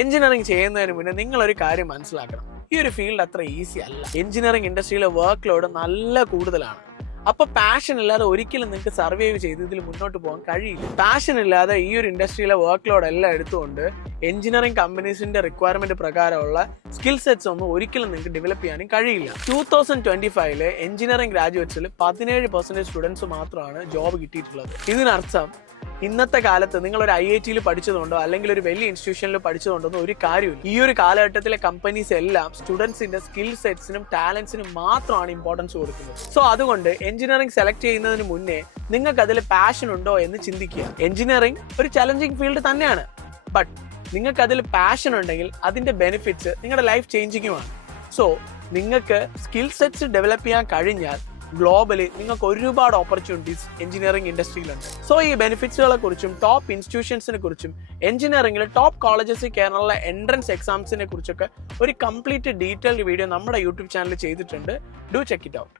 Engineering ചെയ്യുന്നതിന് മുന്നേ നിങ്ങളൊരു കാര്യം മനസ്സിലാക്കണം. ഈ ഒരു ഫീൽഡ് അത്ര ഈസി അല്ല. എഞ്ചിനീയറിംഗ് ഇൻഡസ്ട്രിയിലെ വർക്ക് ലോഡ് നല്ല കൂടുതലാണ്. അപ്പൊ പാഷൻ ഇല്ലാതെ ഒരിക്കലും നിങ്ങൾക്ക് സർവൈവ് ചെയ്ത് ഇതിൽ മുന്നോട്ട് പോകാൻ കഴിയില്ല. പാഷൻ ഇല്ലാതെ ഈ ഒരു ഇൻഡസ്ട്രിയിലെ വർക്ക് ലോഡ് എല്ലാം എടുത്തുകൊണ്ട് എഞ്ചിനീയറിംഗ് കമ്പനീസിന്റെ റിക്വയർമെന്റ് പ്രകാരമുള്ള സ്കിൽ സെറ്റ്സ് ഒന്നും ഒരിക്കലും നിങ്ങൾക്ക് ഡെവലപ്പ് ചെയ്യാനും കഴിയില്ല. 2025 എഞ്ചിനീയറിംഗ് ഗ്രാജുവേറ്റ്സിൽ 17% സ്റ്റുഡൻസ് മാത്രമാണ് ജോബ് കിട്ടിയിട്ടുള്ളത്. ഇതിനർത്ഥം ഇന്നത്തെ കാലത്ത് നിങ്ങൾ ഒരു IIT പഠിച്ചതുകൊണ്ടോ അല്ലെങ്കിൽ ഒരു വലിയ ഇൻസ്റ്റിറ്റ്യൂഷനിൽ പഠിച്ചതുകൊണ്ടോ ഒരു കാര്യമില്ല. ഈ ഒരു കാലഘട്ടത്തിലെ കമ്പനീസ് എല്ലാം സ്റ്റുഡൻസിന്റെ സ്കിൽ സെറ്റ്സിനും ടാലൻസിനും മാത്രമാണ് ഇമ്പോർട്ടൻസ് കൊടുക്കുന്നത്. സോ അതുകൊണ്ട് എഞ്ചിനീയറിംഗ് സെലക്ട് ചെയ്യുന്നതിന് മുന്നേ നിങ്ങൾക്ക് അതിൽ പാഷൻ ഉണ്ടോ എന്ന് ചിന്തിക്കുക. എഞ്ചിനീയറിംഗ് ഒരു ചലഞ്ചിങ് ഫീൽഡ് തന്നെയാണ്. ബട്ട് നിങ്ങൾക്ക് അതിൽ പാഷൻ ഉണ്ടെങ്കിൽ അതിന്റെ ബെനിഫിറ്റ്സ് നിങ്ങളുടെ ലൈഫ് ചേഞ്ചിങ്ങുമാണ്. സോ നിങ്ങൾക്ക് സ്കിൽ സെറ്റ്സ് ഡെവലപ്പ് ചെയ്യാൻ കഴിഞ്ഞാൽ ഗ്ലോബലി നിങ്ങൾക്ക് ഒരുപാട് ഓപ്പർച്യൂണിറ്റീസ് എഞ്ചിനീയറിംഗ് ഇൻഡസ്ട്രിയിലുണ്ട്. സോ ഈ ബെനിഫിറ്റ്സുകളെ കുറിച്ചും ടോപ്പ് ഇൻസ്റ്റിറ്റ്യൂഷൻസിനെ കുറിച്ചും എഞ്ചിനീയറിംഗിൽ ടോപ്പ് കോളേജസിൽ കയറാനുള്ള എൻട്രൻസ് എക്സാംസിനെ കുറിച്ചൊക്കെ ഒരു കംപ്ലീറ്റ് ഡീറ്റെയിൽഡ് വീഡിയോ നമ്മുടെ യൂട്യൂബ് ചാനലിൽ ചെയ്തിട്ടുണ്ട്. Do check it out.